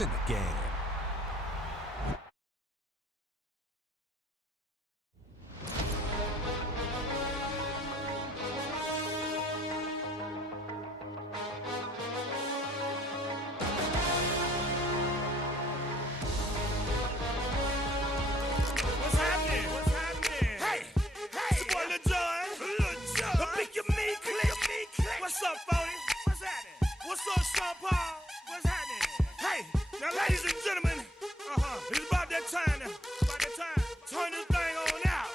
It's in the game. What's up, Phony? What's happening? What's up, Sean Paul? What's happening? Hey, now, ladies and gentlemen, it's about that time now. About that time. Turn this thing on out.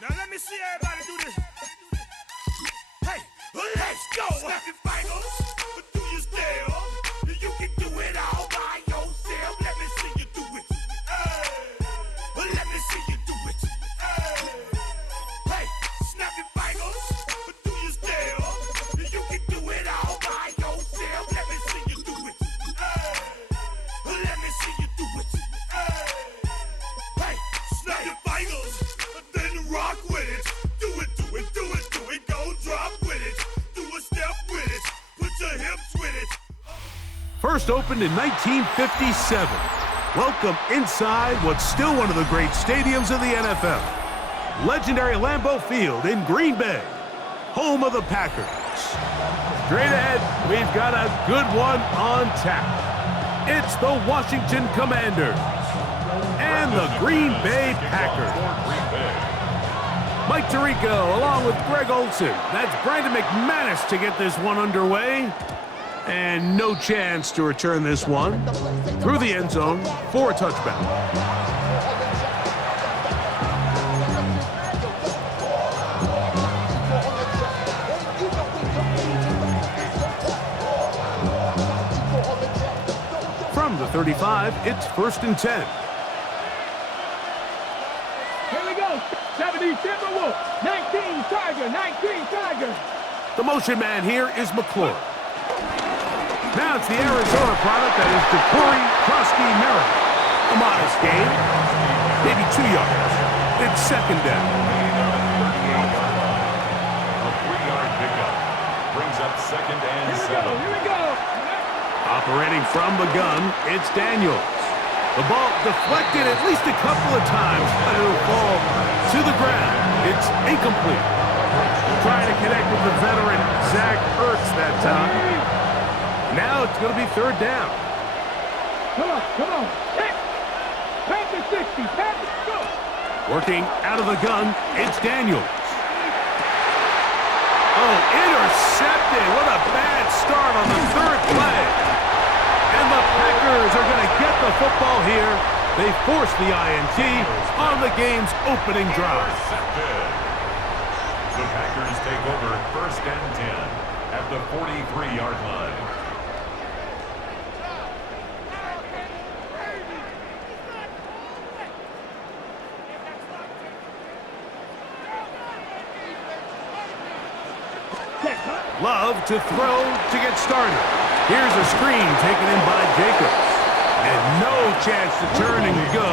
Now, let me see everybody do this. Hey, let's go. Snap your fingers, but do you still? You can do it all by yourself. Let me see you do it. Let me see you do it. Hey, snap your fingers, but do you still? You can do it all by yourself. Let me see you do it. Let me see you do it. Hey, snap your fingers, then rock with it. Do it, do it, do it, do it. Go drop with it. Do a step with it. Put your hips with it. First opened in 1957. Welcome inside what's still one of the great stadiums of the NFL. Legendary Lambeau Field in Green Bay, home of the Packers. Straight ahead, we've got a good one on tap. It's the Washington Commanders and the Green Bay Packers. Mike Tirico along with Greg Olson. That's Brandon McManus to get this one underway. And no chance to return this one through the end zone for a touchback. From the 35, it's 1st and 10. Here we go. 70 Timberwolves. 19 Tiger. 19 Tiger. The motion man here is McClure. Now it's the Arizona product that is Dupuri Krosky Merritt. A modest gain, maybe 2 yards. It's 2nd down. A 3-yard pickup brings up 2nd and 7. Here we go. Operating from the gun, it's Daniels. The ball deflected at least a couple of times, but it'll fall to the ground. It's incomplete. Trying to connect with the veteran Zach Ertz that time. Now it's going to be 3rd down. Come on. Pass the 60. Pass it. Go. Working out of the gun, it's Daniels. Oh, intercepted. What a bad start on the 3rd play. And the Packers are going to get the football here. They force the INT on the game's opening drive. The Packers take over 1st and 10 at the 43-yard line. Love to throw to get started. Here's a screen taken in by Jacobs. And no chance to turn and go.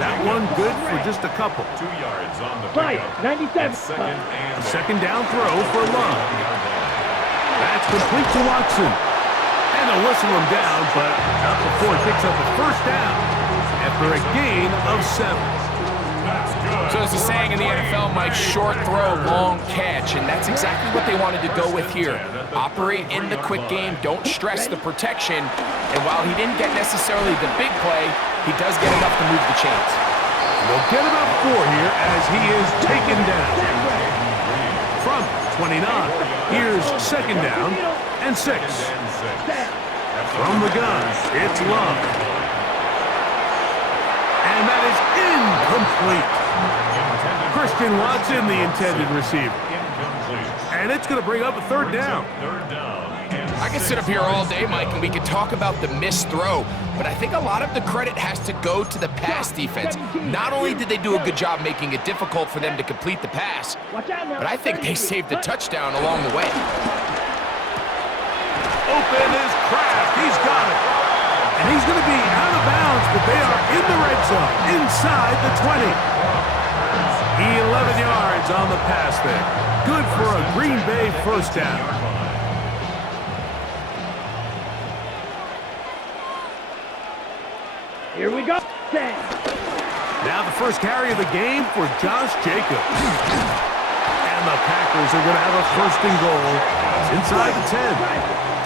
That one good for just a couple. 2 yards on the pickup. 97. A 2nd down throw for Love. That's complete to Watson. And they'll whistle him down, but not before he picks up a 1st down after a gain of 7. So there's a saying in the NFL, Mike, short throw, long catch, and that's exactly what they wanted to go with here. Operate in the quick game, don't stress the protection, and while he didn't get necessarily the big play, he does get enough to move the chains. They'll get about 4 here as he is taken down. From 29, here's 2nd down and 6. From the gun, it's Love. And that is incomplete. Christian Watson, the intended receiver. And it's going to bring up a 3rd down. I can sit up here all day, Mike, and we can talk about the missed throw, but I think a lot of the credit has to go to the pass defense. Not only did they do a good job making it difficult for them to complete the pass, but I think they saved the touchdown along the way. Open is Kraft. He's got it. And he's going to be out of bounds, but they are in the red zone, inside the 20. 11 yards on the pass there. Good for a Green Bay 1st down. Here we go. 10. Now the first carry of the game for Josh Jacobs. And the Packers are going to have a first and goal inside the 10,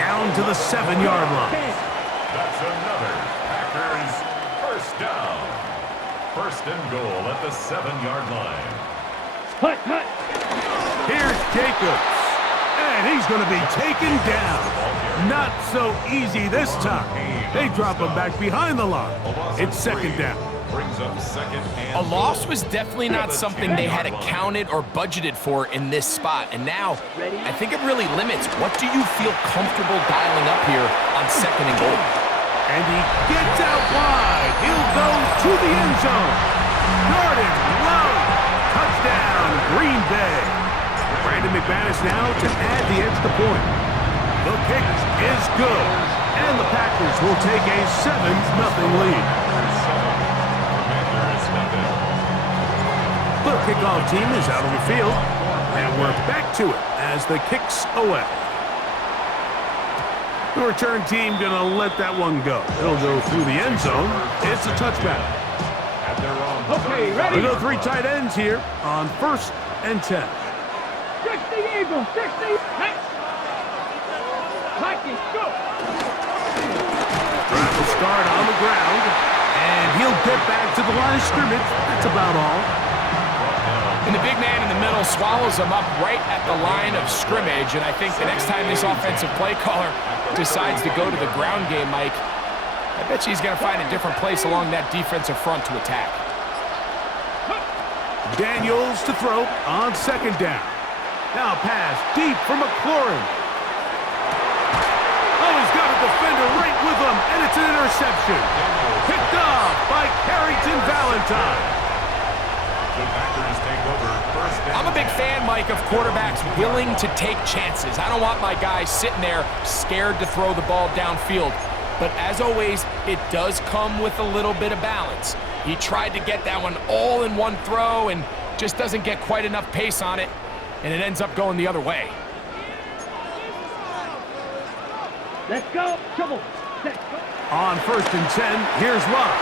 down to the 7-yard line. That's another Packers first down. First and goal at the 7-yard line. Hut, hut. Here's Jacobs, and he's going to be taken down. Not so easy this time. They drop him back behind the line. It's second down. Brings up second and A loss was definitely not something they had accounted or budgeted for in this spot. And now, I think it really limits what do you feel comfortable dialing up here on second and goal. And he gets out wide. He'll go to the end zone. Jordan Love. Touchdown, Green Bay. Brandon McManus now to add the extra point. The kick is good. And the Packers will take a 7-0 lead. The kickoff team is out on the field, and we're back to it as the kick's away. The return team gonna let that one go. It'll go through the end zone. It's a touchback. Okay, ready? We go 3 tight ends here on 1st and 10. 60 Eagles, 60. Hey. Vikings, go. Drive will start on the ground, and he'll get back to the line of scrimmage. That's about all. And the big man in the middle swallows him up right at the line of scrimmage. And I think the next time this offensive play caller decides to go to the ground game, Mike, I bet you he's going to find a different place along that defensive front to attack. Daniels to throw on second down. Now pass deep for McLaurin. Oh, he's got a defender right with him, and it's an interception. Picked off by Carrington Valentine. The Packers take over first and I'm a big fan, Mike, of quarterbacks willing to take chances. I don't want my guys sitting there scared to throw the ball downfield. But as always, it does come with a little bit of balance. He tried to get that one all in one throw and just doesn't get quite enough pace on it, and it ends up going the other way. Let's go. Trouble. Let's go. On 1st and 10, here's Love.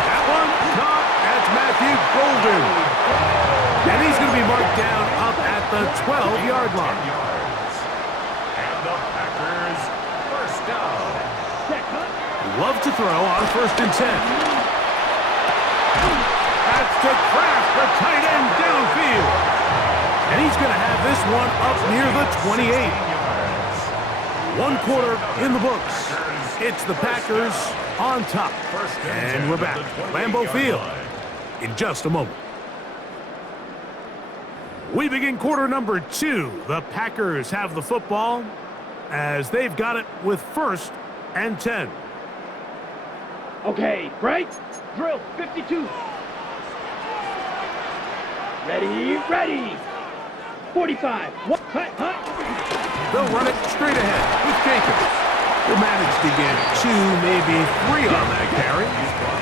That one caught. That's Matthew Golden. And he's going to be marked down up at the 12-yard line. And the Packers first down. Love to throw on 1st and 10. That's to Kraft, the tight end downfield. And he's going to have this one up near the 28. 1 quarter in the books. It's the Packers on top. And we're back at Lambeau Field in just a moment. We begin quarter number 2. The Packers have the football as they've got it with 1st and 10. Okay, break. Drill, 52. Ready, ready. 45. What? Hut, hut. They'll run it straight ahead with Jacobs. They managed to get 2, maybe 3 on that carry.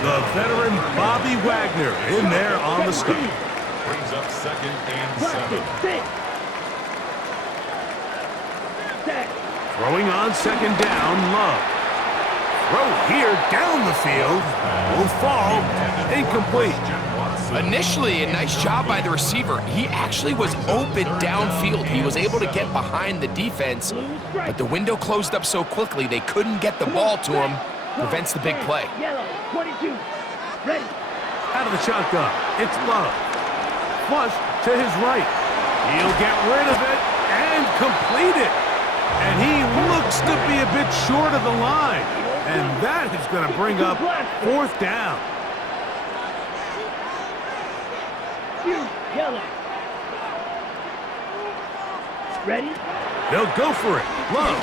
The veteran Bobby Wagner in there on the stop. Brings up second and 7. Throwing on second down, Love. Throw here down the field. Will fall. Incomplete. Initially, a nice job by the receiver. He actually was open downfield. He was able to get behind the defense, but the window closed up so quickly they couldn't get the ball to him. Prevents the big play. Yellow, 22. Ready. Out of the shotgun, it's Love. Flush to his right. He'll get rid of it and complete it. And he looks to be a bit short of the line. And that is going to bring up 4th down. Yellow. Ready? They'll go for it. Love.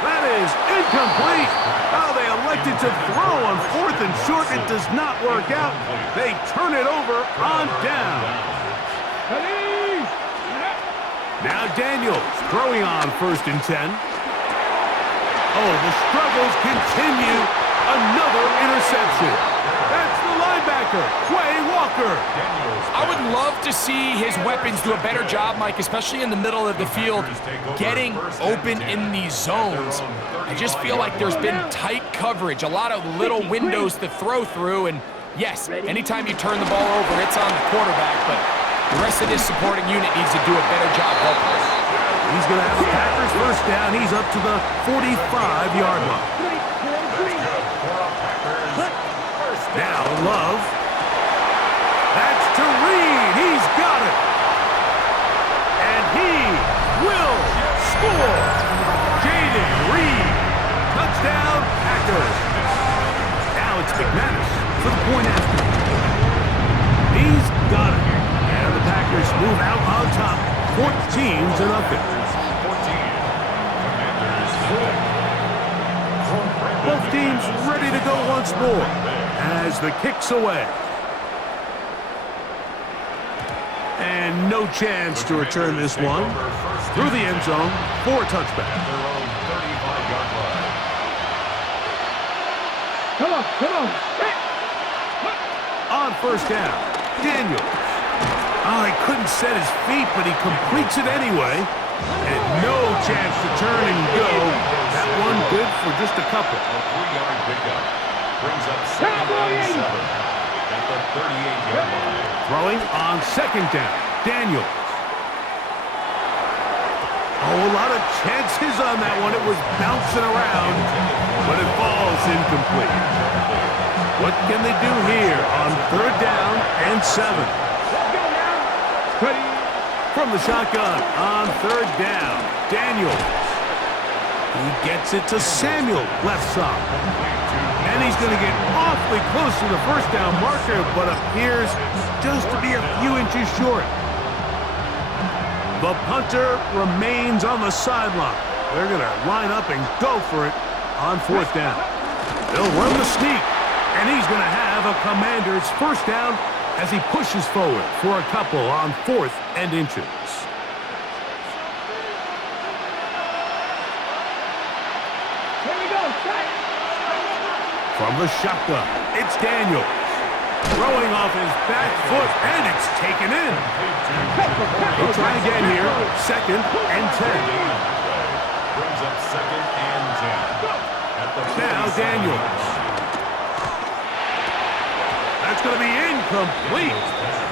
That is incomplete. Oh, they elected to throw on 4th and short. It does not work out. They turn it over on down. Now Daniels throwing on 1st and 10. Oh, the struggles continue. Another interception. That's the line linebacker, Quay Walker. I would love to see his weapons do a better job, Mike, especially in the middle of the field, getting open in these zones. I just feel like there's been tight coverage, a lot of little windows to throw through, and yes, anytime you turn the ball over, it's on the quarterback, but the rest of this supporting unit needs to do a better job helping us. He's going to have a Packers first down. He's up to the 45-yard line. Now Love. That's to Reed. He's got it. And he will score. Jaden Reed. Touchdown, Packers. Now it's McManus for the point after. He's got it. And the Packers move out on top. 14-0. Both teams ready to go once more as the kick's away. And no chance to return this one through the end zone for a touchback. Come on, come on. On first down, Daniels. Oh, he couldn't set his feet, but he completes it anyway. And no chance to turn and go. That one good for just a couple. A 3-yard pickup brings up second and 7 at the 38-yard line. Throwing on second down, Daniels. Oh, a lot of chances on that one. It was bouncing around, but it falls incomplete. What can they do here on third down and 7? From the shotgun on third down, Daniels. He gets it to Samuel, left side. And he's going to get awfully close to the first down marker, but appears just to be a few inches short. The punter remains on the sideline. They're going to line up and go for it on fourth down. They'll run the sneak, and he's going to have a Commander's first down as he pushes forward for a couple on 4th and inches. Here we go, set. From the shotgun, it's Daniels. Throwing off his back foot, and it's taken in. They'll try again here. 2nd and 10. Brings up 2nd and 10. At the Now Daniels. That's going to be incomplete.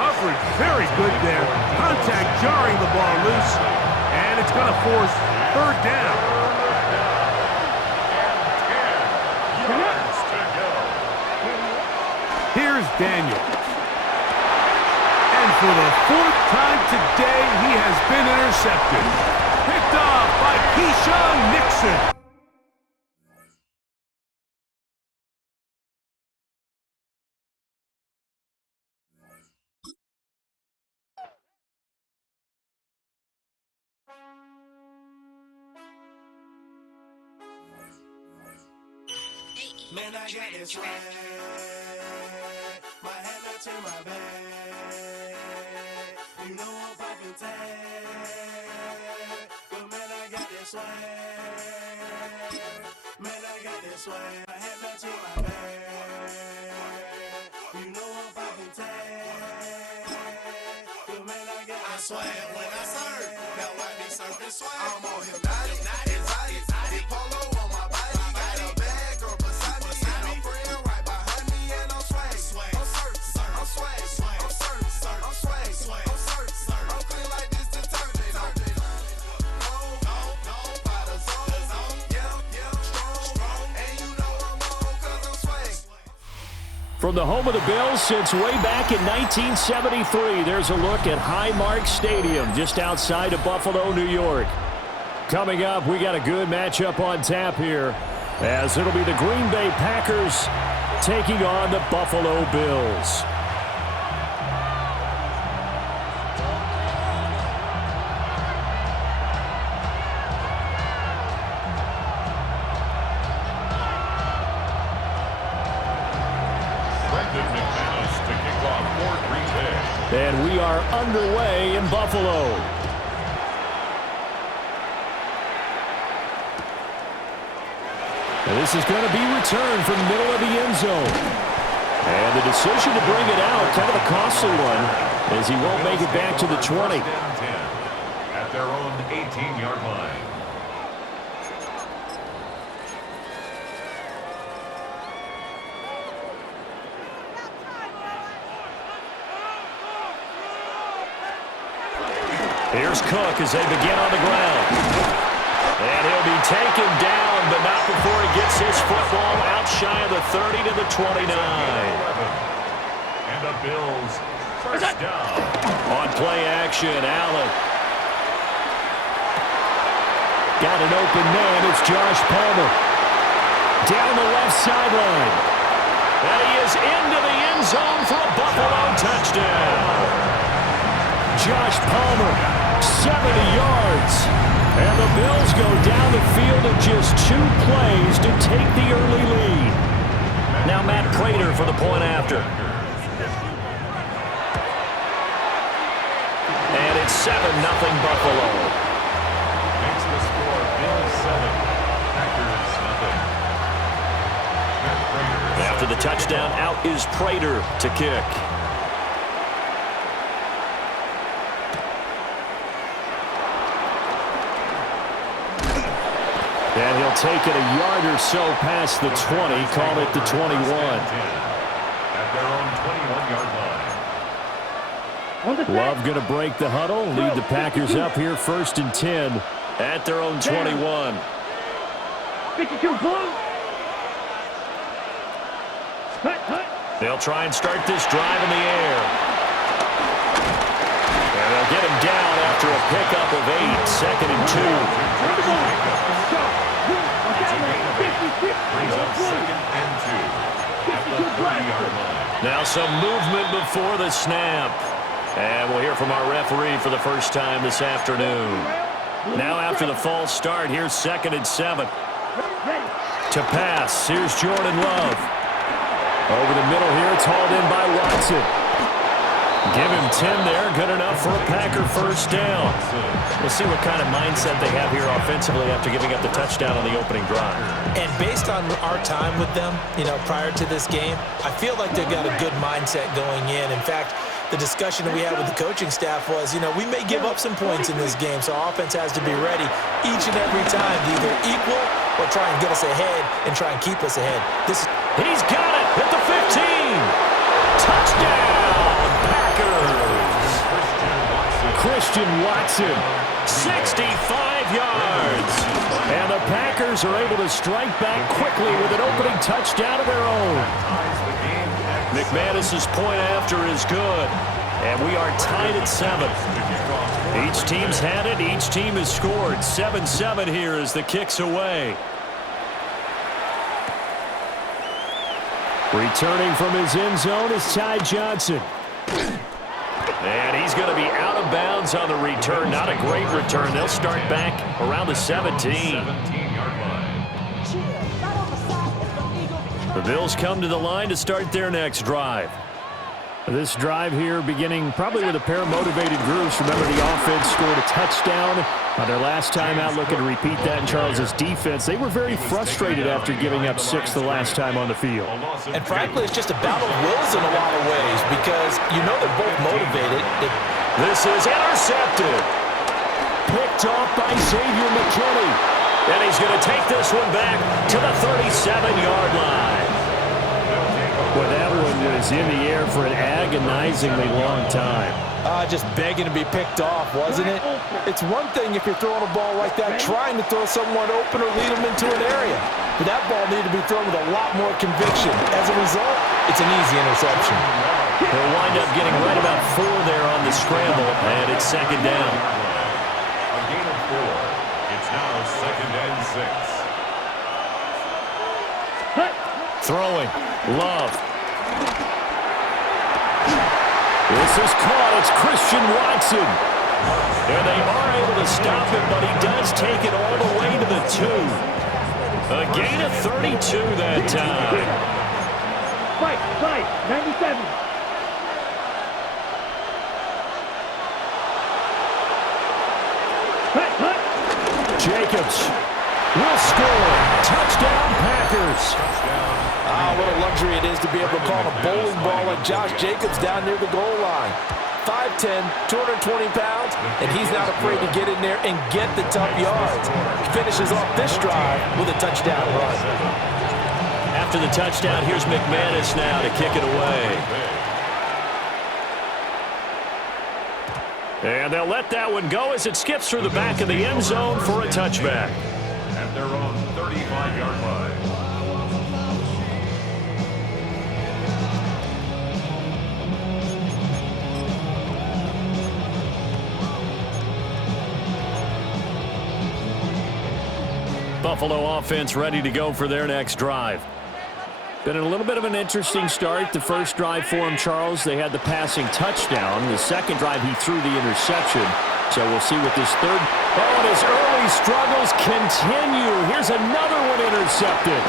Coverage very good there. Contact jarring the ball loose. And it's going to force third down. Here's Daniels. And for the 4th time today, he has been intercepted. Picked off by Keyshawn Nixon. Man, I got this swag. My hand up to my bag. You know I'm poppin' tag. But man, I got this swag. Man, I got this swag. My hand up to my bag. You know I'm poppin' tag. But man, I got this swag. When I serve, now I be surfing swag. I'm on hypnotic, exotic, polo on my body. Got a bag, girl, beside me. I'm friend right behind me, and I'm swag. I'm surf, I'm swag, I'm surf, I'm swag, I'm surf, I'm clean like this detergent. No, by the zone, yeah, strong, and you know I'm on 'cause I'm swag. From the home of the Bills since way back in 1973, there's a look at Highmark Stadium just outside of Buffalo, New York. Coming up, we got a good matchup on tap here, as it'll be the Green Bay Packers taking on the Buffalo Bills. McManus to kick off for Green Bay. And we are underway in Buffalo. And this is going to be returned from the middle of the end zone. And the decision to bring it out, kind of a costly one, as he won't make it back to the 20. At their own 18-yard line. Here's Cook as they begin on the ground. And he'll be taken down, but not before he gets his football out shy of the 30 to the 29. And the Bills first down. On play action, Allen. Got an open man. It's Josh Palmer. Down the left sideline. And he is into the end zone for a Buffalo touchdown. Josh Palmer, 70 yards. And the Bills go down the field in just 2 plays to take the early lead. Now Matt Prater for the point after. And it's 7-0 Buffalo. Makes the score Bills 7, Packers nothing. Matt Prater. After the touchdown, out is Prater to kick. And he'll take it a yard or so past the 20, call it the 21. At their own 21-yard line. Love going to break the huddle, lead the Packers up here 1st and 10 at their own 21. 52 blue. They'll try and start this drive in the air. And they'll get him down after a pickup of 8, 2nd and 2. Brings up 2nd and 2 at the 30-yard line. Now some movement before the snap. And we'll hear from our referee for the first time this afternoon. Now after the false start, here's 2nd and 7. To pass, here's Jordan Love. Over the middle here, it's hauled in by Watson. Give him 10 there, good enough for a Packer first down. We'll see what kind of mindset they have here offensively after giving up the touchdown on the opening drive. And based on our time with them, prior to this game, I feel like they've got a good mindset going in. In fact, the discussion that we had with the coaching staff was, we may give up some points in this game, so our offense has to be ready each and every time to either equal or try and get us ahead and try and keep us ahead. He's got it at the 15. Touchdown, Packers. Christian Watson, 65 yards. And the Packers are able to strike back quickly with an opening touchdown of their own. McManus's point after is good. And we are tied at 7. Each team's had it. Each team has scored. 7-7 here as the kick's away. Returning from his end zone is Ty Johnson. And he's going to be out of bounds on the return. Not a great return. They'll start back around the 17. 17-yard line. The Bills come to the line to start their next drive. This drive here beginning probably with a pair of motivated groups. Remember, the offense scored a touchdown on their last time out, looking to repeat that in Charles's defense. They were very frustrated after giving up 6 the last time on the field. And frankly, it's just a battle of wills in a lot of ways because they're both motivated. This is intercepted. Picked off by Xavier McKinney. And he's going to take this one back to the 37-yard line. Well, that one was in the air for an agonizingly long time. Just begging to be picked off, wasn't it? It's one thing if you're throwing a ball like that, trying to throw someone open or lead them into an area. But that ball needed to be thrown with a lot more conviction. As a result, it's an easy interception. He'll wind up getting right about 4 there on the scramble, and it's 2nd down. A gain of 4. It's now 2nd and 6. Throwing. Love. This is caught. It's Christian Watson. And they are able to stop him, but he does take it all the way to the 2. A gain of 32 that time. Fight, 97. Hut. Jacobs will score. Touchdown, Packers. Ah, what a luxury it is to be able to call a bowling ball like Josh Jacobs down near the goal line. 5'10", 220 pounds, and he's not afraid to get in there and get the tough yards. Finishes off this drive with a touchdown run. After the touchdown, here's McManus now to kick it away. And they'll let that one go as it skips through the back of the end zone for a touchback. At their own 35-yard line. Buffalo offense ready to go for their next drive. Been a little bit of an interesting start. The first drive for him, Charles, they had the passing touchdown. The second drive, he threw the interception. So we'll see what this third. Oh, and his early struggles continue. Here's another one intercepted.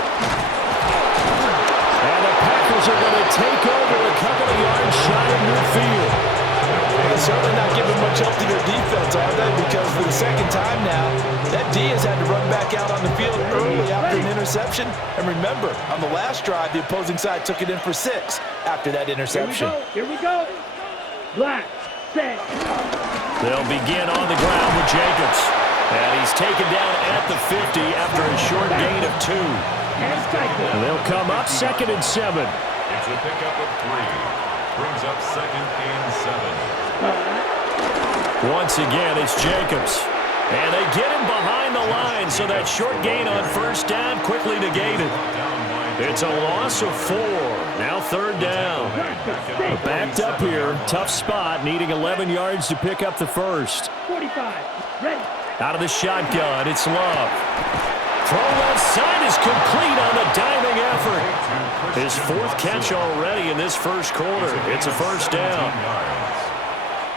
And the Packers are going to take over a couple of yards shy of midfield. They're certainly not giving much help to their defense, are they? Because for the second time now, that D has had to run back out on the field early after an interception. And remember, on the last drive, the opposing side took it in for 6 after that interception. Here we go. Black, set. They'll begin on the ground with Jacobs. And he's taken down at the 50 after a short gain of 2. And they'll come up 2nd and 7. It's a pickup of 3. Brings up 2nd and 7. Once again, it's Jacobs. And they get him behind the line, so that short gain on first down quickly negated. It's a loss of 4. Now 3rd down. Backed up here. Tough spot, needing 11 yards to pick up the first. 45. Ready. Out of the shotgun, it's Love. Throw left side is complete on the diving effort. His 4th catch already in this first quarter. It's a first down.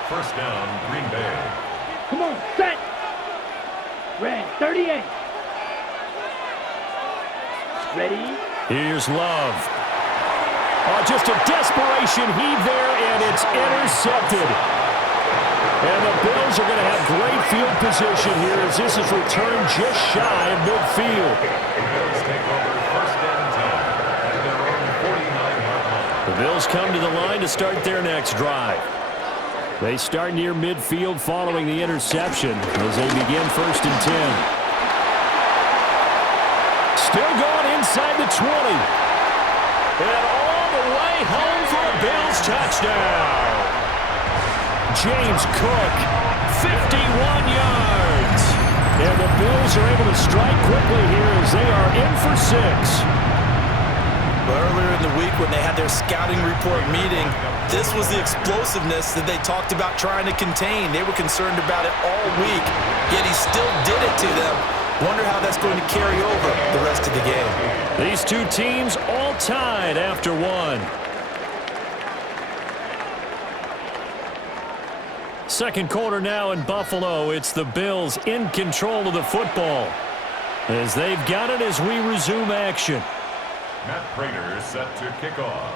First down, Green Bay. Come on, set. Red, 38. Ready. Here's Love. Oh, just a desperation heave there, and it's intercepted. And the Bills are going to have great field position here as this is returned just shy of midfield. Bills take over first and 10 at their own 49-yard line. The Bills come to the line to start their next drive. They start near midfield following the interception as they begin first and 10. Still going inside the 20. And all the way home for a Bills touchdown. James Cook, 51 yards. And the Bills are able to strike quickly here as they are in for 6. Earlier in the week when they had their scouting report meeting, this was the explosiveness that they talked about trying to contain. They were concerned about it all week, yet he still did it to them. Wonder how that's going to carry over the rest of the game. These two teams all tied after 1. Second quarter now in Buffalo. It's the Bills in control of the football as they've got it as we resume action. Matt Prater set to kick off.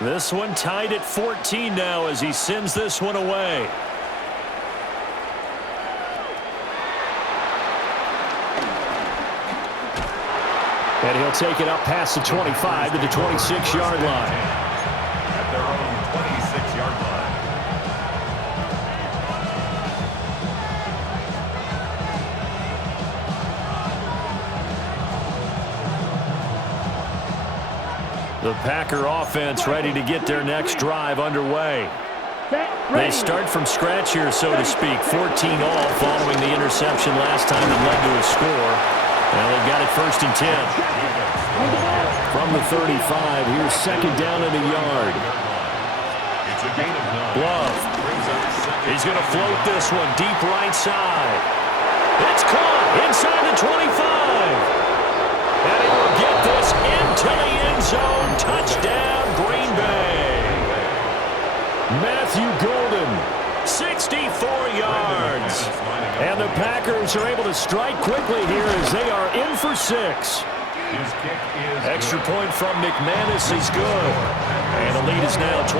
This one tied at 14 now as he sends this one away. And he'll take it up past the 25 to the 26-yard line. At their own 26-yard line. The Packer offense ready to get their next drive underway. They start from scratch here, so to speak. 14 all following the interception last time that led to a score. And they've got it first and 10. From the 35, here's second down and a yard. It's a gain of 9. Love. He's going to float this one deep right side. It's caught inside the 25. And he will get this into the end zone. Touchdown, Green Bay. Matthew Golden, 64 yards. And the Packers are able to strike quickly here as they are in for 6. His kick is Extra point from McManus is good. And the lead is now 21-14.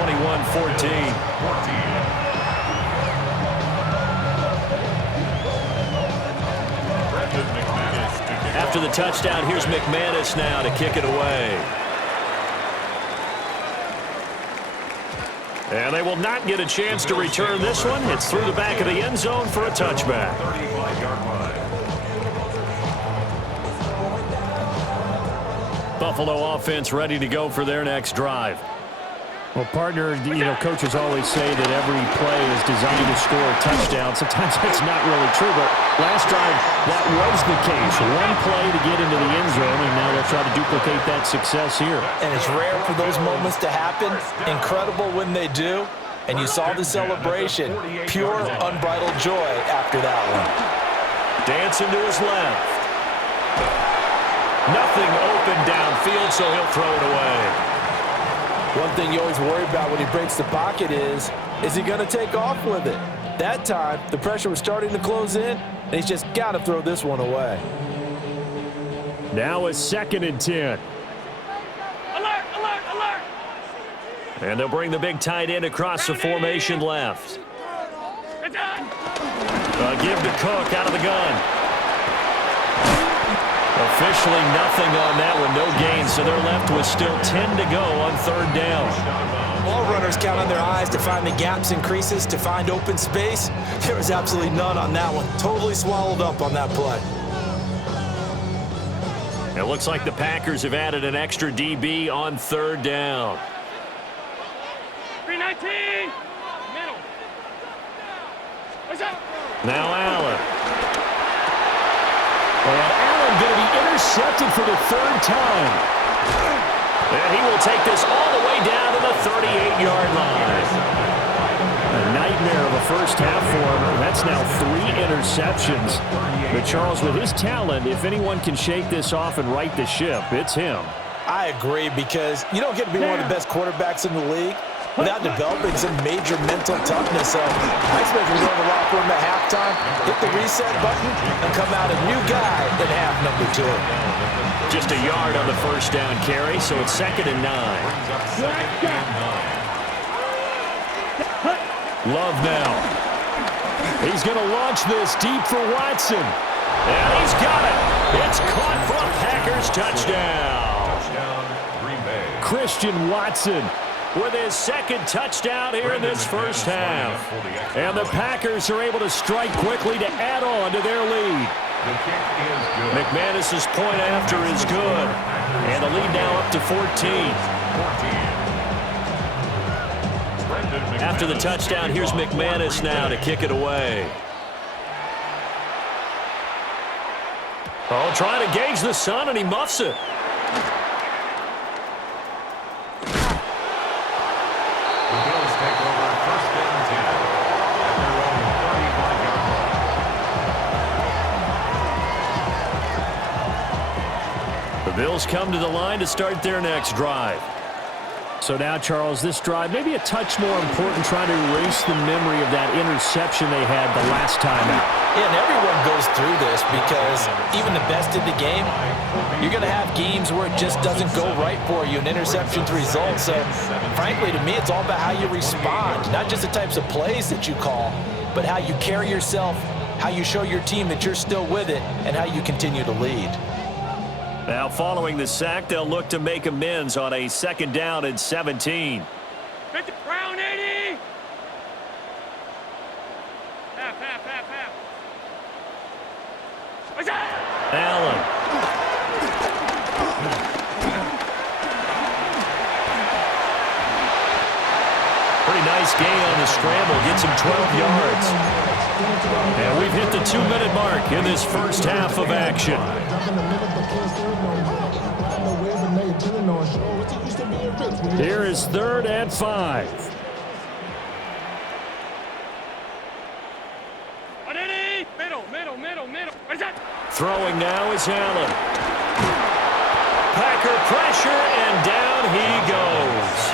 Brandon McManus to kick After the touchdown, here's McManus now to kick it away. And they will not get a chance to return this one. It's through the back of the end zone for a touchback. 35-yard line. Buffalo offense ready to go for their next drive. Well, partner, coaches always say that every play is designed to score a touchdown. Sometimes that's not really true, but last drive, that was the case. One play to get into the end zone, and now they'll try to duplicate that success here. And it's rare for those moments to happen. Incredible when they do. And you saw the celebration. Pure, unbridled joy after that one. Dancing to his left. Nothing open downfield, so he'll throw it away. One thing you always worry about when he breaks the pocket is he going to take off with it? That time, the pressure was starting to close in, and he's just got to throw this one away. Now a 2nd and 10. Alert, alert, alert! And they'll bring the big tight end across the formation left. Give to Cook out of the gun. Officially nothing on that one, no gain, so they're left with still 10 to go on 3rd down. Ball runners count on their eyes to find the gaps and creases, to find open space. There was absolutely none on that one. Totally swallowed up on that play. It looks like the Packers have added an extra DB on 3rd down. 319! Middle. What's up? Now Allen. And Allen going to be intercepted for the 3rd time. And he will take this all the way down to the 38-yard line. A nightmare of a first half for him. That's now 3 interceptions. But Charles, with his talent, if anyone can shake this off and right the ship, it's him. I agree, because you don't get to be one of the best quarterbacks in the league without developing some major mental toughness. So I expect him to go in the locker room at halftime, hit the reset button, and come out a new guy in half number 2. Just a yard on the first down carry, so it's 2nd and 9. Love now. He's going to launch this deep for Watson. And he's got it. It's caught for a Packers touchdown. Green Bay. Christian Watson with his 2nd touchdown here in this first half. And the Packers are able to strike quickly to add on to their lead. McManus's point after is good. And the lead now up to 14. After the touchdown, here's McManus now to kick it away. Oh, trying to gauge the sun, and he muffs it. The Bills take over 1st and 10 at their own 35-yard line. The Bills come to the line to start their next drive. So now, Charles, this drive may be a touch more important, trying to erase the memory of that interception they had the last time out. Yeah, and everyone goes through this, because even the best in the game, you're going to have games where it just doesn't go right for you, and interceptions result. So, frankly, to me, it's all about how you respond, not just the types of plays that you call, but how you carry yourself, how you show your team that you're still with it, and how you continue to lead. Now, following the sack, they'll look to make amends on a 2nd down and 17. Round 80! Half. What's that? Allen. Pretty nice gain on the scramble. Gets him 12 yards. And we've hit the 2-minute mark in this first half of action. Here is 3rd and 5. Middle. What's that? Throwing now is Allen. Packer pressure, and down he goes.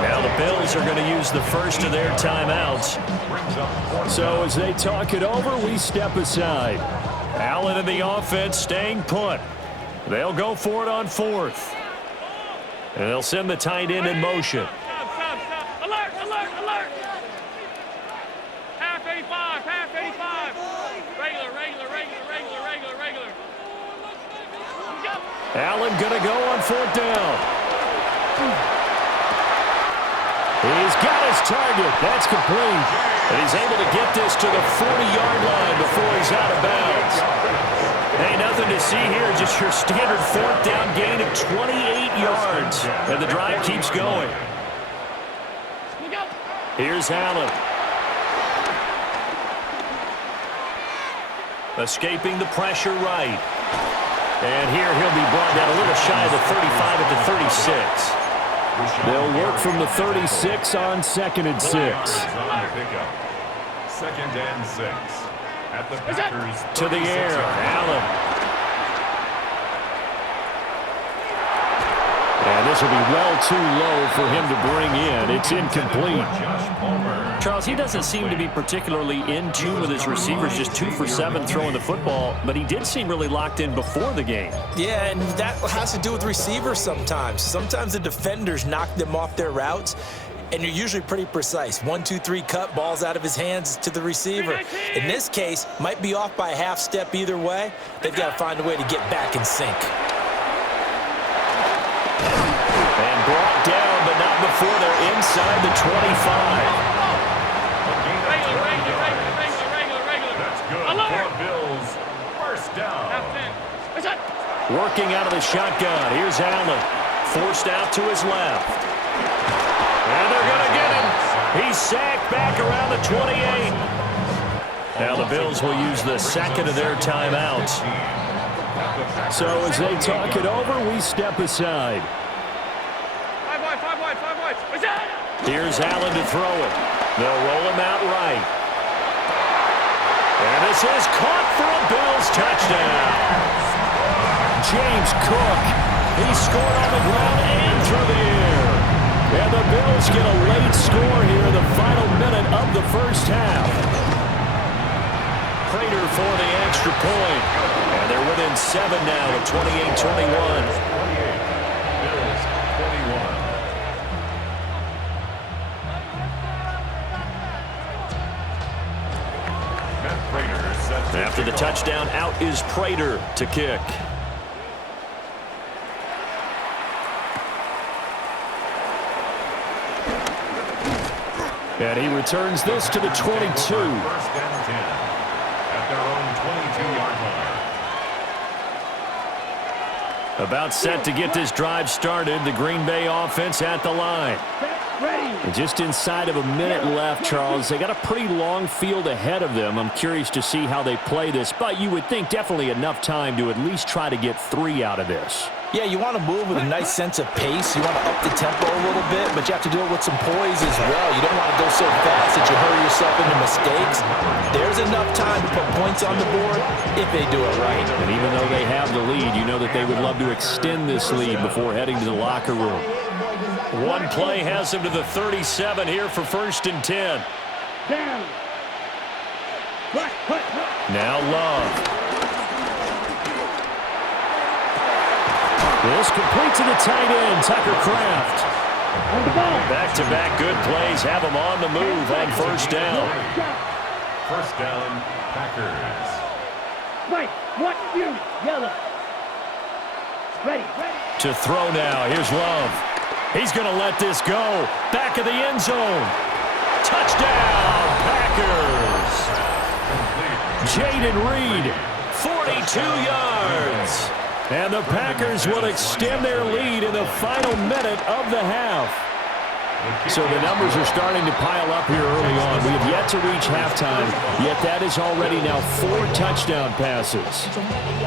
Now the Bills are going to use the first of their timeouts. So as they talk it over, we step aside. Allen and the offense staying put. They'll go for it on 4th. And they'll send the tight end in motion. Stop. Alert. Half 85. Regular. Allen going to go on 4th down. He got his target. That's complete. And he's able to get this to the 40-yard line before he's out of bounds. Hey, nothing to see here. Just your standard fourth down gain of 28 yards. And the drive keeps going. Here's Allen. Escaping the pressure right. And here he'll be brought down a little shy of the 35 at the 36. They'll work from the 36 on 2nd and 6. Second and 6. At the Packers. To the air, Allen. And this will be well too low for him to bring in. It's incomplete. Charles, he doesn't seem to be particularly in tune with his receivers, just 2 for 7 throwing the football, but he did seem really locked in before the game. Yeah, and that has to do with receivers sometimes. Sometimes the defenders knock them off their routes, and you're usually pretty precise. 1, 2, 3 cut, balls out of his hands to the receiver. In this case, might be off by a half step either way. They've got to find a way to get back in sync. And brought down, but not before they're inside the 25. Working out of the shotgun. Here's Allen. Forced out to his left. And they're going to get him. He's sacked back around the 28. Now the Bills will use the second of their timeouts. So as they talk it over, we step aside. 5 wide, 5 wide, 5 wide. Here's Allen to throw it. They'll roll him out right. And this is caught for a Bills touchdown. James Cook, he scored on the ground and through the air. And the Bills get a late score here in the final minute of the first half. Prater for the extra point. And they're within 7 now at 28-21. Bills 21. After the touchdown, out is Prater to kick. And he returns this to the 22. First and 10 at their own 22-yard line. About set to get this drive started. The Green Bay offense at the line. And just inside of a minute left, Charles. They got a pretty long field ahead of them. I'm curious to see how they play this, but you would think definitely enough time to at least try to get 3 out of this. Yeah, you want to move with a nice sense of pace. You want to up the tempo a little bit, but you have to do it with some poise as well. You don't want to go so fast that you hurry yourself into mistakes. There's enough time to put points on the board if they do it right. And even though they have the lead, you know that they would love to extend this lead before heading to the locker room. One play has them to the 37 here for 1st and 10. Down. Now Love. This complete to the tight end, Tucker Kraft. Back-to-back good plays have them on the move on 1st down. First down, Packers. Right, what you, yellow. Ready. To throw now, here's Love. He's going to let this go. Back of the end zone. Touchdown, Packers. Jaden Reed, 42 yards. And the Packers will extend their lead in the final minute of the half. So the numbers are starting to pile up here early on. We have yet to reach halftime, yet that is already now 4 touchdown passes.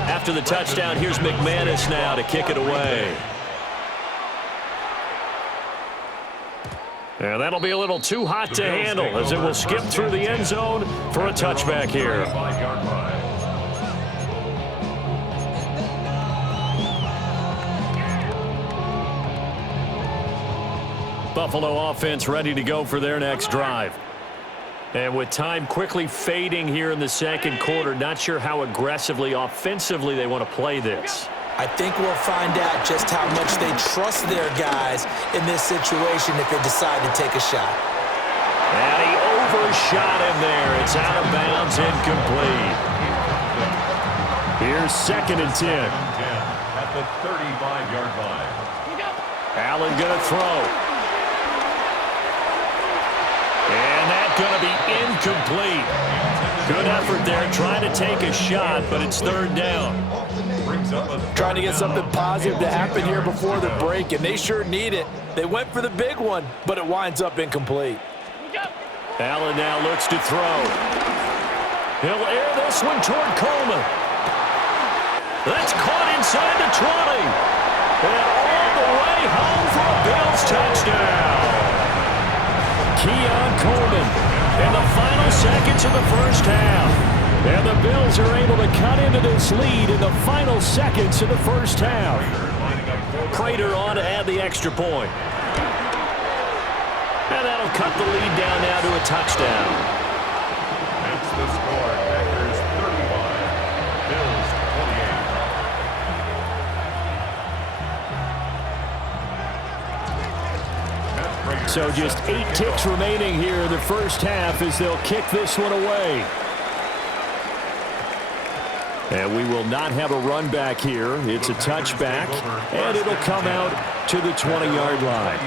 After the touchdown, here's McManus now to kick it away. And that'll be a little too hot to handle as it will skip through the end zone for a touchback here. Buffalo offense ready to go for their next drive. And with time quickly fading here in the second quarter, not sure how aggressively, offensively they want to play this. I think we'll find out just how much they trust their guys in this situation if they decide to take a shot. And he overshot him there. It's out of bounds, incomplete. Here's 2nd and 10. At the 35-yard line. Allen going to throw. going to be incomplete. Good effort there trying to take a shot, but it's third down. Trying to get something positive to happen here before the break, and they sure need it. They went for the big one, but it winds up incomplete. Allen now looks to throw. He'll air this one toward Coleman. That's caught inside the 20. And all the way home for a Bills touchdown. Keon Coleman in the final seconds of the first half. And the Bills are able to cut into this lead in the final seconds of the first half. Prater on to add the extra point. And that'll cut the lead down now to a touchdown. That's the score. Packers 35, Bills 28. So just 8 ticks remaining here in the first half as they'll kick this one away. And we will not have a run back here. It's a touchback, and it'll come out to the 20-yard line.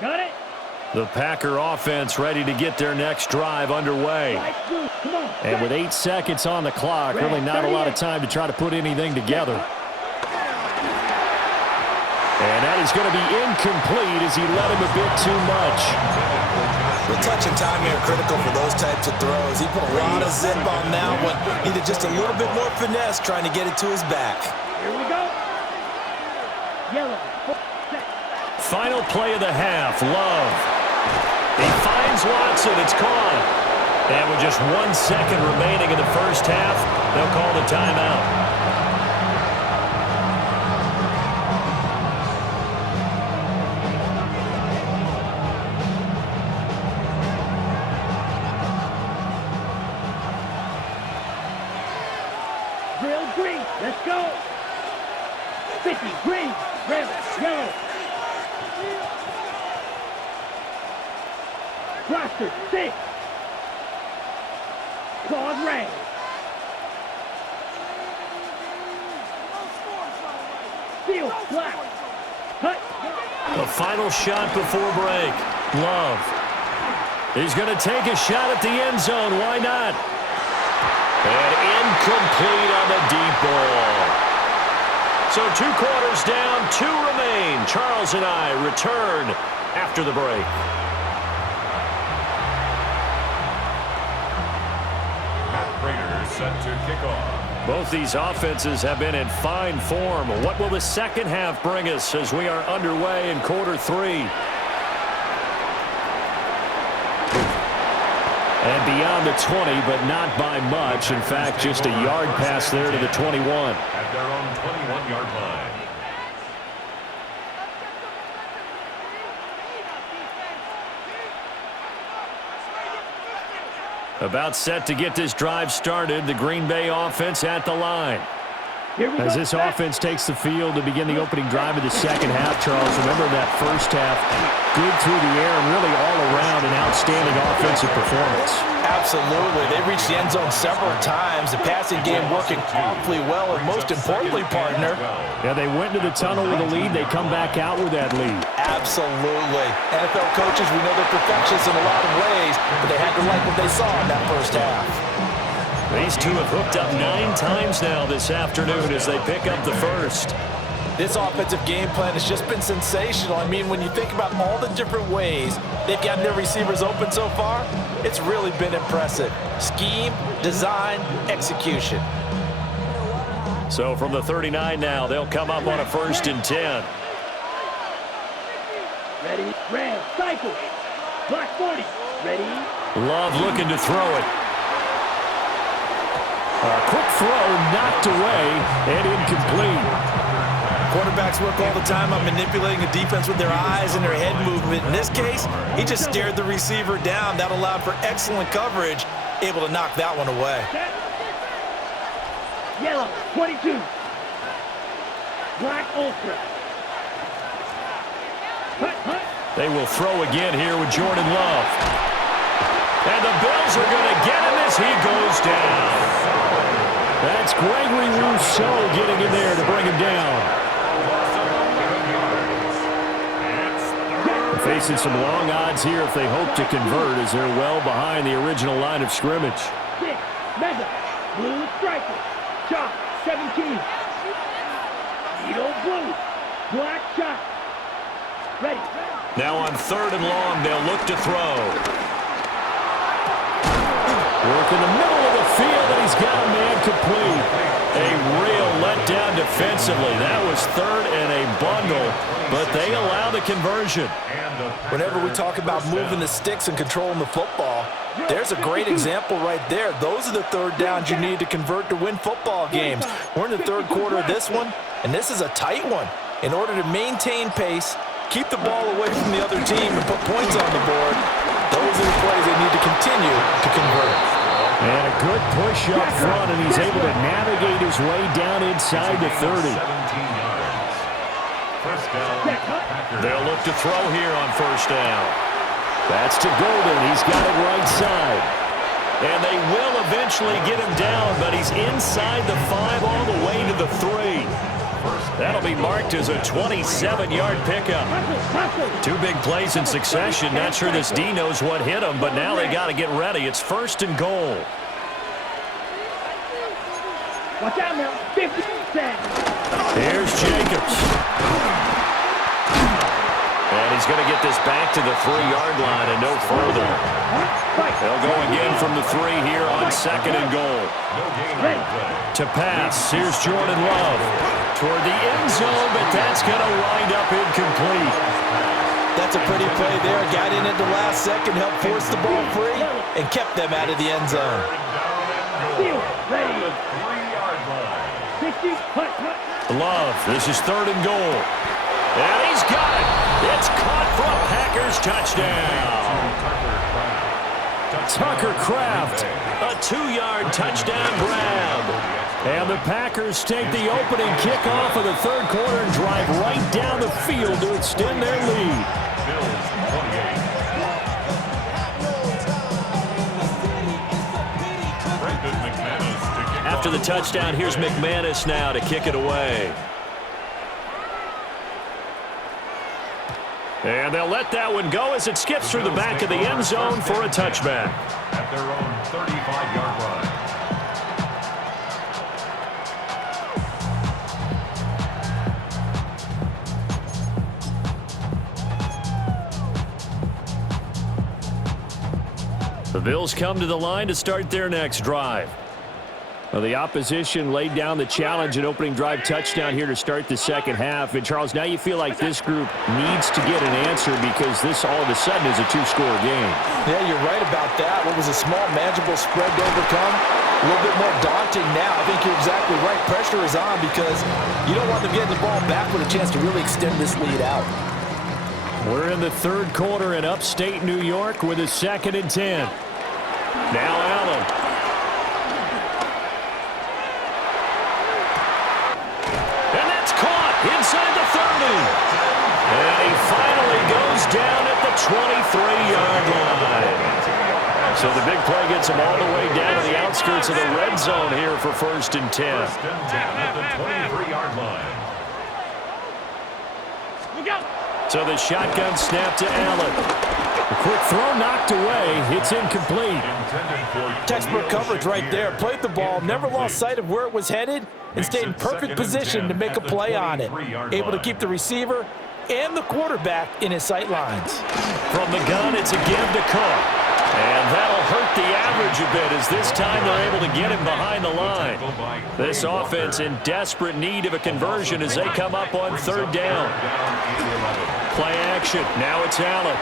Got it? The Packer offense ready to get their next drive underway. And with 8 seconds on the clock, really not a lot of time to try to put anything together. And that is going to be incomplete as he let him a bit too much. The touch and timing are critical for those types of throws. He put a lot of zip on that one. Needed just a little bit more finesse trying to get it to his back. Here we go. Yellow. Final play of the half, Love. He finds Watson, it's caught. And with just 1 second remaining in the first half, they'll call the timeout. Drill green. Let's go. 50. Green. Red. Yellow. Roster 6. Claude Ray. Field black. Cut. The final shot before break. Love. He's going to take a shot at the end zone. Why not? And incomplete on the deep ball. So 2 quarters down, 2 remain. Charles and I return after the break. Set to kick off. Both these offenses have been in fine form. What will the second half bring us as we are underway in quarter 3? And beyond the 20, but not by much. In fact, just a yard pass there to the 21. At their own 21-yard line. About set to get this drive started. The Green Bay offense at the line. As this offense takes the field to begin the opening drive of the second half, Charles, remember that first half, good through the air and really all around an outstanding offensive performance. Absolutely. They reached the end zone several times. The passing game working awfully well, and most importantly, partner. Yeah, they went to the tunnel with a lead. They come back out with that lead. Absolutely. NFL coaches, we know they're perfectionists in a lot of ways, but they had to like what they saw in that first half. These two have hooked up 9 times now this afternoon as they pick up the first. This offensive game plan has just been sensational. I mean, when you think about all the different ways they've gotten their receivers open so far, it's really been impressive. Scheme, design, execution. So from the 39 now, they'll come up on a 1st and 10. Ready. Red. Cycle. Black 40. Ready. Love looking to throw it. A quick throw knocked away and incomplete. Quarterbacks work all the time on manipulating the defense with their eyes and their head movement. In this case, he just stared the receiver down. That allowed for excellent coverage, able to knock that one away. Yellow, 22. Black ultra. Cut. They will throw again here with Jordan Love. And the Bills are going to get him as he goes down. That's Gregory Rousseau getting in there to bring him down. Facing some long odds here if they hope to convert, as they're well behind the original line of scrimmage. 6, Mega, blue striker, chalk, 17. Needle blue, black chalk. Ready. Now on 3rd and long, they'll look to throw. Work in the middle of the field, and he's got a man complete. A real letdown defensively. That was 3rd and a bundle, but they allow the conversion. Whenever we talk about moving the sticks and controlling the football, there's a great example right there. Those are the 3rd downs you need to convert to win football games. We're in the 3rd quarter of this one, and this is a tight one. In order to maintain pace, keep the ball away from the other team, and put points on the board, those are the plays they need to continue to convert. And a good push up front, and he's able to navigate his way down inside the 30. They'll look to throw here on 1st down. That's to Golden. He's got it right side. And they will eventually get him down, but he's inside the 5 all the way to the 3. That'll be marked as a 27-yard pickup. 2 big plays in succession. Not sure this D knows what hit him, but now they got to get ready. It's 1st and goal. Watch out now. 50 seconds. Here's Jacobs. And he's going to get this back to the 3-yard line and no further. They'll go again from the 3 here on 2nd and goal. To pass, here's Jordan Love. Toward the end zone, but that's going to wind up incomplete. That's a pretty play there. Got in at the last second, helped force the ball free, and kept them out of the end zone. Love, this is 3rd and goal. And he's got it. It's caught for a Packers touchdown. Tucker Kraft, a 2-yard touchdown grab. And the Packers take the opening kickoff of the 3rd quarter and drive right down the field to extend their lead. After the touchdown, here's McManus now to kick it away. And they'll let that one go as it skips through the back of the end zone for a touchback. At their own 35-yard line. The Bills come to the line to start their next drive. Well, the opposition laid down the challenge and opening drive touchdown here to start the 2nd half. And, Charles, now you feel like this group needs to get an answer because this all of a sudden is a 2-score game. Yeah, you're right about that. What was a small, manageable spread to overcome, a little bit more daunting now. I think you're exactly right. Pressure is on because you don't want them getting the ball back with a chance to really extend this lead out. We're in the 3rd quarter in upstate New York with a 2nd and 10. Now Allen. And that's caught inside the 30. And he finally goes down at the 23-yard line. So the big play gets him all the way down to the outskirts of the red zone here for 1st and 10. 1st and 10 at the 23-yard line. Look out. So the shotgun snap to Allen. A quick throw knocked away. It's incomplete. Textbook coverage right there. Played the ball, never lost sight of where it was headed, and stayed in perfect position to make a play on it. Able to keep the receiver and the quarterback in his sight lines. From the gun, it's a give to Cook. And that'll hurt the average a bit as this time they're able to get him behind the line. This offense in desperate need of a conversion as they come up on 3rd down. Play action. Now it's Allen.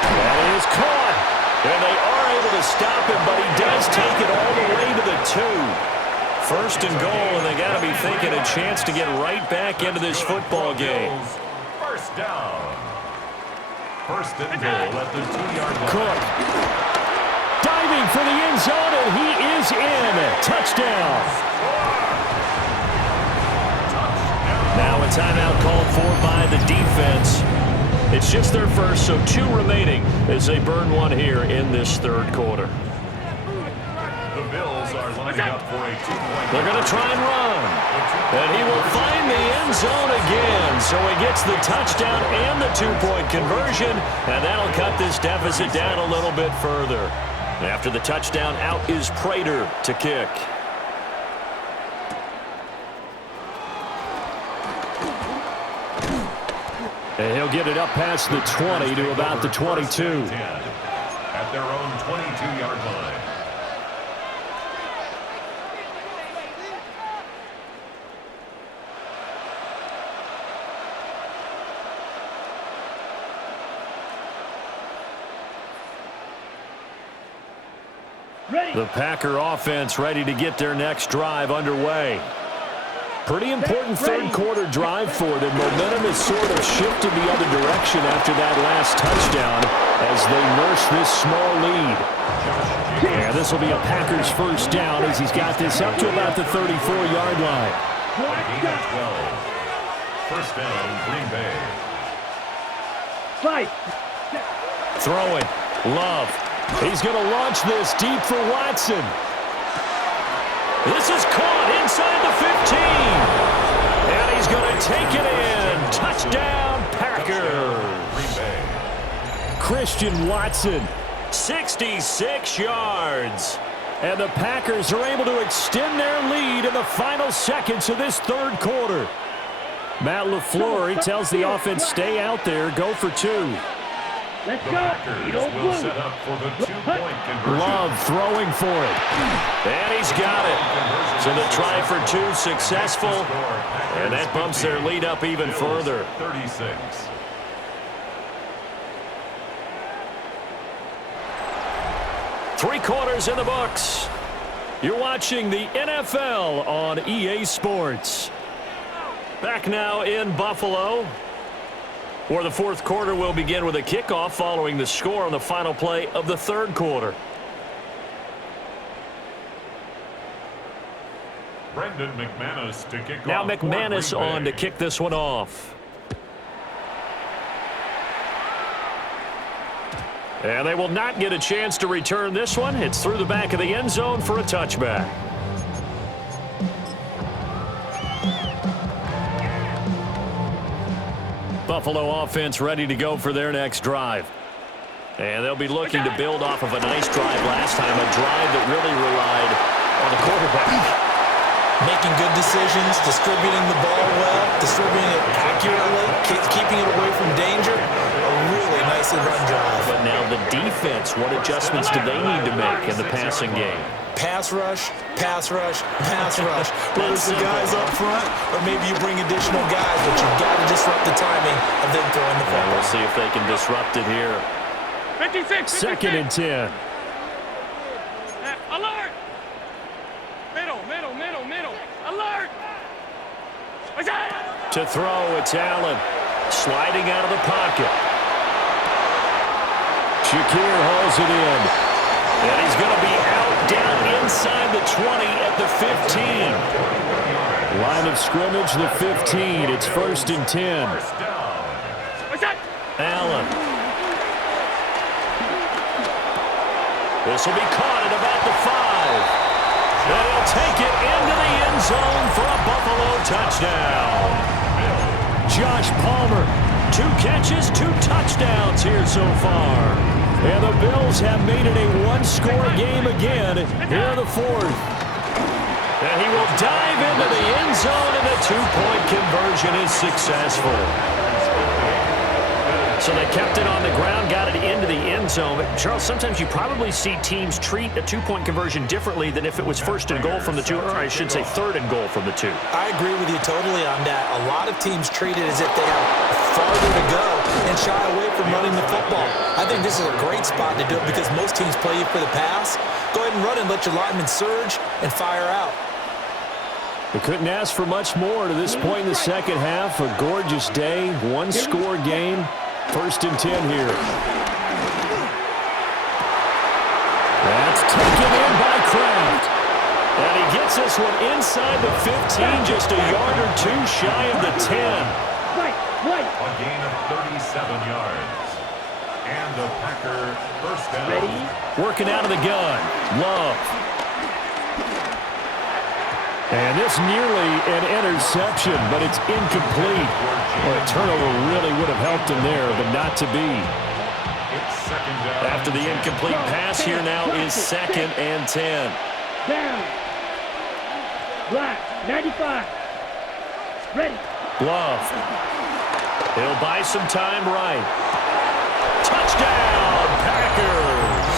That is caught. And they are able to stop him, but he does take it all the way to the 2. 1st and goal, and they got to be thinking a chance to get right back into this football game. 1st down. 1st and goal at the 2-yard line. Cook diving for the end zone, and he is in. Touchdown. Now it's timeout called for by the defense. It's just their first, so 2 remaining as they burn one here in this third quarter. The Bills are lining up for a 2-point. They're going to try and run. And he will find the end zone again. So he gets the touchdown and the 2-point conversion. And that'll cut this deficit down a little bit further. After the touchdown, out is Prater to kick. And he'll get it up past the 20 to about the 22. At their own 22-yard line. The Packer offense ready to get their next drive underway. Pretty important third quarter drive for them. Momentum has sort of shifted the other direction after that last touchdown as they nurse this small lead. And this will be a Packers first down as he's got this up to about the 34-yard line. Gain of 12. First down, Green Bay. Throwing. Love. He's going to launch this deep for Watson. This is caught inside the 15. And he's going to take it in. Touchdown, Packers. Christian Watson, 66 yards. And the Packers are able to extend their lead in the final seconds of this third quarter. Matt LaFleur, he tells the offense, stay out there, go for 2. Let's The go. Packers will set up for the 2-point conversion. Love throwing for it. And he's got it. So the try for 2 successful. And that bumps their lead up even further. 36. Three quarters in the books. You're watching the NFL on EA Sports. Back now in Buffalo, where the fourth quarter will begin with a kickoff following the score on the final play of the third quarter. Brendan McManus to kick Now off. McManus on to kick this one off. And they will not get a chance to return this one. It's through the back of the end zone for a touchback. Buffalo offense ready to go for their next drive. And they'll be looking to build off of a nice drive last time, a drive that really relied on the quarterback. Making good decisions, distributing the ball well, distributing it accurately, keeping it away from danger. A really nicely run drive. But now the defense, what adjustments do they need to make in the passing game? Pass rush, pass rush, pass rush. Whether it's the guys up front or maybe you bring additional guys, but you've got to disrupt the timing of them throwing the And football. we'll see if they can disrupt it here. 56. Second and 10. Alert. Middle. Alert. What's that? To throw, it's Allen. Sliding out of the pocket. Shakir hauls it in. And he's going to be out down inside the 20 at the 15. Line of scrimmage, the 15. It's first and 10. What's that? Allen. This will be caught at about the 5. And he'll take it into the end zone for a Buffalo touchdown. Josh Palmer, 2 catches, 2 touchdowns here so far. And the Bills have made it a one-score game again here in the fourth. And he will dive into the end zone, and the 2-point conversion is successful. So they kept it on the ground, got it into the end zone. But Charles, sometimes you probably see teams treat a 2-point conversion differently than if it was first and goal from the 2, or I should say third and goal from the 2. I agree with you totally on that. A lot of teams treat it as if they have farther to go and shy away from running the football. I think this is a great spot to do it because most teams play you for the pass. Go ahead and run and let your linemen surge and fire out. We couldn't ask for much more to this point in the second half. A gorgeous day, one-score game. First and 10 here. That's taken in by Kraft. And he gets Gets this one inside the 15, just a yard or two shy of the 10. A gain of 37 yards. And the Packer first down. Ready? Working out of the gun. Love. And this nearly an interception, but it's incomplete. Well, a turnover really would have helped him there, but not to be. It's second down. After the incomplete pass, here now is 2nd and 10. Down. Black. 95. Ready. Love. He'll buy some time right. Touchdown, Packers!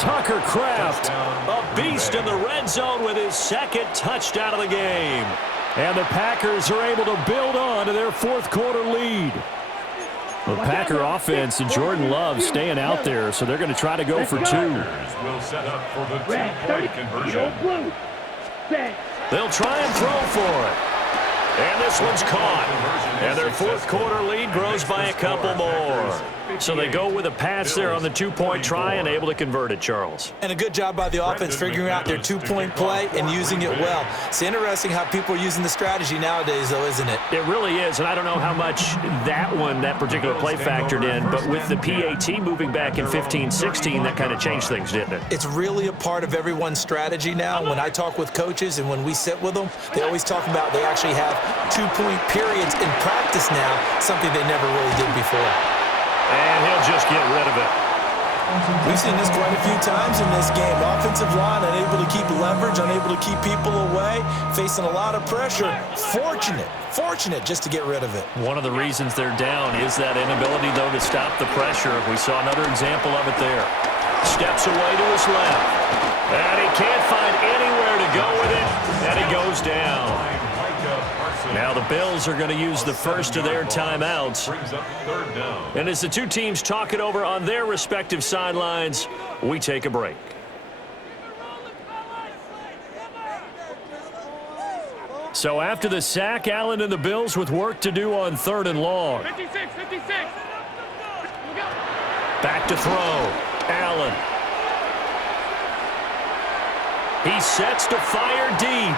Tucker Kraft, a beast in the red zone with his 2nd touchdown of the game. And the Packers are able to build on to their 4th quarter lead. The Packer offense and Jordan Love staying out there, so they're going to try to go for 2. Will set up for the 2-point conversion. They'll try and throw for it. And this one's caught. And their 4th quarter lead grows by a couple more. So they go with a pass there on the 2-point try and able to convert it, Charles. And a good job by the offense figuring out their 2-point play and using it well. It's interesting how people are using the strategy nowadays, though, isn't it? It really is, and I don't know how much that particular play factored in, but with the PAT moving back in 15-16, that kind of changed things, didn't it? It's really a part of everyone's strategy now. When I talk with coaches and when we sit with them, they always talk about they actually have 2-point periods in practice now, something they never really did before. And he'll just get rid of it. We've seen this quite a few times in this game. Offensive line unable to keep leverage, unable to keep people away, facing a lot of pressure. Fortunate just to get rid of it. One of the reasons they're down is that inability, though, to stop the pressure. We saw another example of it there. Steps away to his left. And he can't find anywhere to go with it, and he goes down. Now the Bills are going to use the first of their timeouts. And as the two teams talk it over on their respective sidelines, we take a break. So after the sack, Allen and the Bills with work to do on 3rd and long. 56. Back to throw. Allen. He sets to fire deep.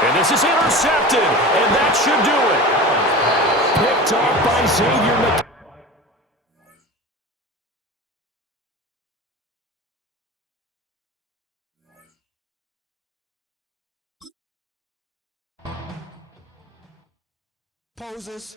And this is intercepted, and that should do it. Picked off by Xavier Poses.